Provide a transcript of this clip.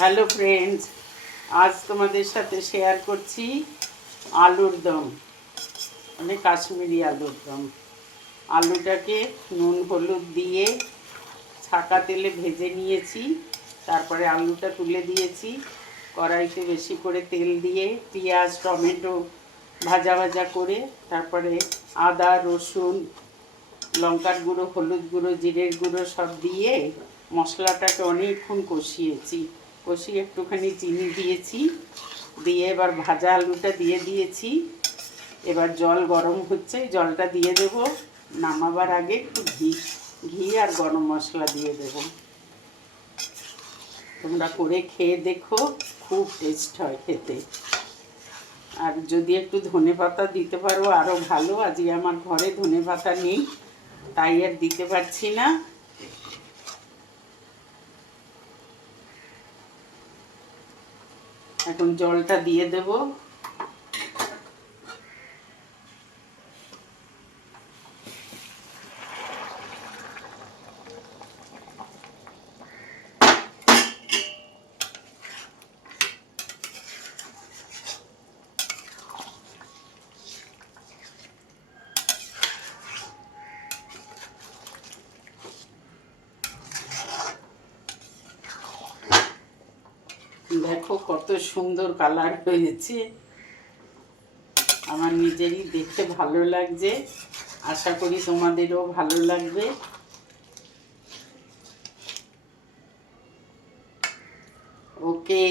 Hello friends, আজ তোমাদের সাথে শেয়ার করছি আলুর দম, মানে কাশ্মীরি আলুর দম। আলুটাকে নুন হলুদ দিয়ে ছাকা তেলে ভেজে নিয়েছি। তারপরে আলুটা তুলে দিয়েছি। কড়াইতে বেশি করে তেল দিয়ে পেঁয়াজ টমেটো ভাজা ভাজা করে তারপরে আদা রসুন লঙ্কার গুঁড়ো হলুদ গুঁড়ো জিরের গুঁড়ো সব দিয়ে মশলাটাকে অনেকক্ষণ কষিয়েছি। কষিয়ে একটুখানি চিনি দিয়েছি, দিয়ে এবার ভাজা আলুটা দিয়ে দিয়েছি। এবার জল গরম হচ্ছে, জলটা দিয়ে দেব। নামাবার আগে একটু ঘি আর গরম মশলা দিয়ে দেব। তোমরা করে খেয়ে দেখো, খুব টেস্ট হয় খেতে। আর যদি একটু ধনেপাতা দিতে পারো আরও ভালো। আজকে আমার ঘরে ধনেপাতা নেই, তাই আর দিতে পারছি না। এখন জলটা দিয়ে দেব। দেখো কত সুন্দর কালার হয়েছে, আমার নিজেরই দেখতে ভালো লাগছে। আশা করি তোমাদেরও ভালো লাগবে। ওকে।